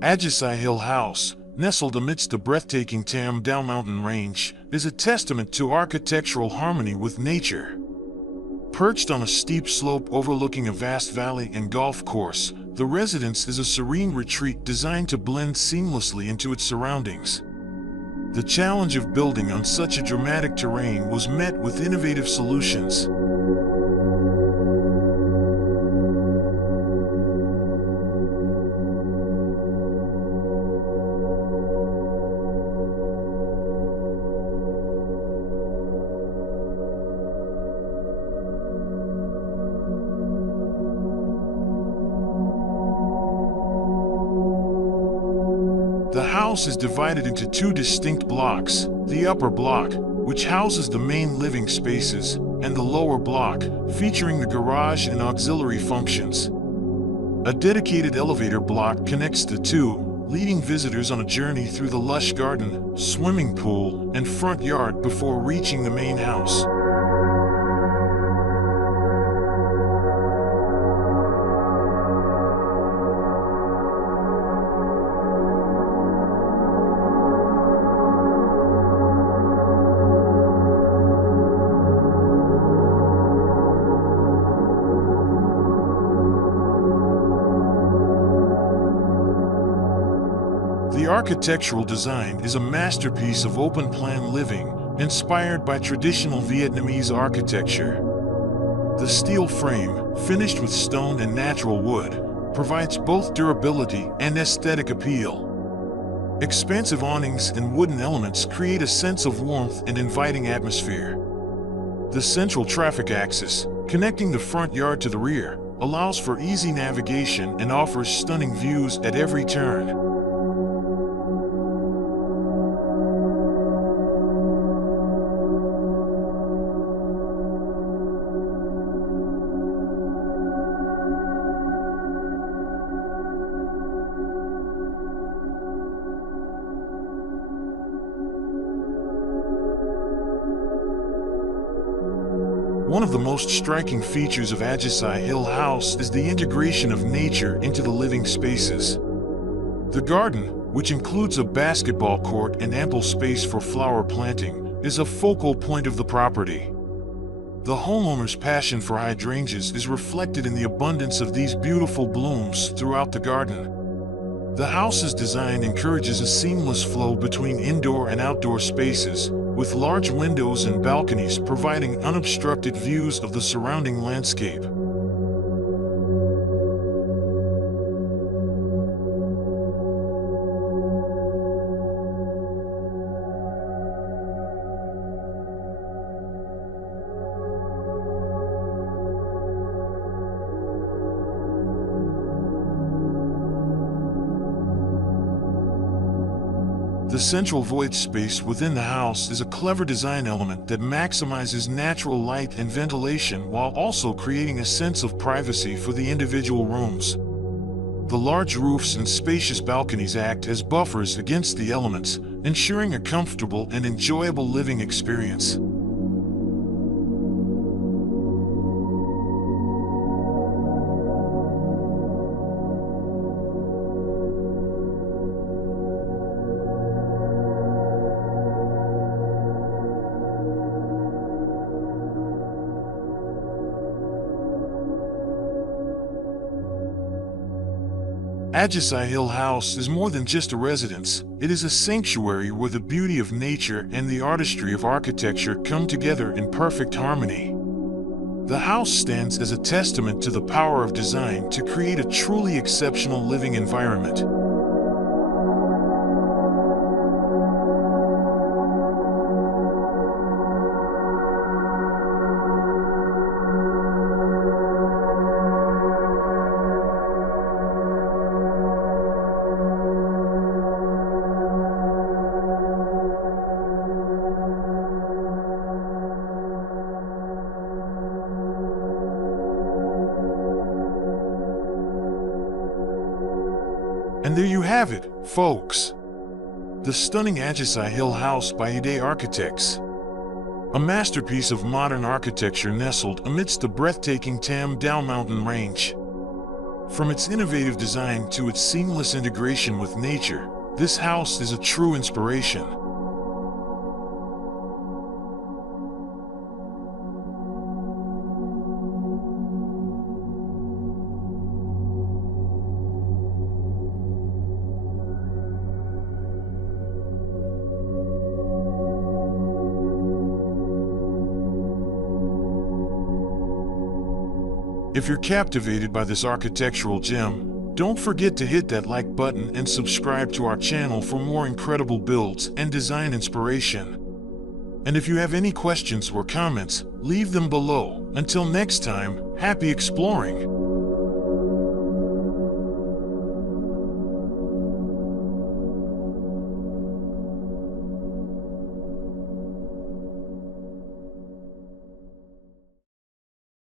Ajisai Hill House, nestled amidst the breathtaking Tam Dao Mountain range, is a testament to architectural harmony with nature. Perched on a steep slope overlooking a vast valley and golf course, the residence is a serene retreat designed to blend seamlessly into its surroundings. The challenge of building on such a dramatic terrain was met with innovative solutions. The house is divided into two distinct blocks, the upper block, which houses the main living spaces, and the lower block, featuring the garage and auxiliary functions. A dedicated elevator block connects the two, leading visitors on a journey through the lush garden, swimming pool, and front yard before reaching the main house. The architectural design is a masterpiece of open-plan living, inspired by traditional Vietnamese architecture. The steel frame, finished with stone and natural wood, provides both durability and aesthetic appeal. Expansive awnings and wooden elements create a sense of warmth and inviting atmosphere. The central traffic axis, connecting the front yard to the rear, allows for easy navigation and offers stunning views at every turn. One of the most striking features of Ajisai Hill House is the integration of nature into the living spaces. The garden, which includes a basketball court and ample space for flower planting, is a focal point of the property. The homeowner's passion for hydrangeas is reflected in the abundance of these beautiful blooms throughout the garden. The house's design encourages a seamless flow between indoor and outdoor spaces, with large windows and balconies providing unobstructed views of the surrounding landscape. The central void space within the house is a clever design element that maximizes natural light and ventilation while also creating a sense of privacy for the individual rooms. The large roofs and spacious balconies act as buffers against the elements, ensuring a comfortable and enjoyable living experience. Ajisai Hill House is more than just a residence. It is a sanctuary where the beauty of nature and the artistry of architecture come together in perfect harmony. The house stands as a testament to the power of design to create a truly exceptional living environment. And there you have it, folks. The stunning Ajisai Hill House by Idee Architects. A masterpiece of modern architecture nestled amidst the breathtaking Tam Dao Mountain range. From its innovative design to its seamless integration with nature, this house is a true inspiration. If you're captivated by this architectural gem, don't forget to hit that like button and subscribe to our channel for more incredible builds and design inspiration. And if you have any questions or comments, leave them below. Until next time, happy exploring!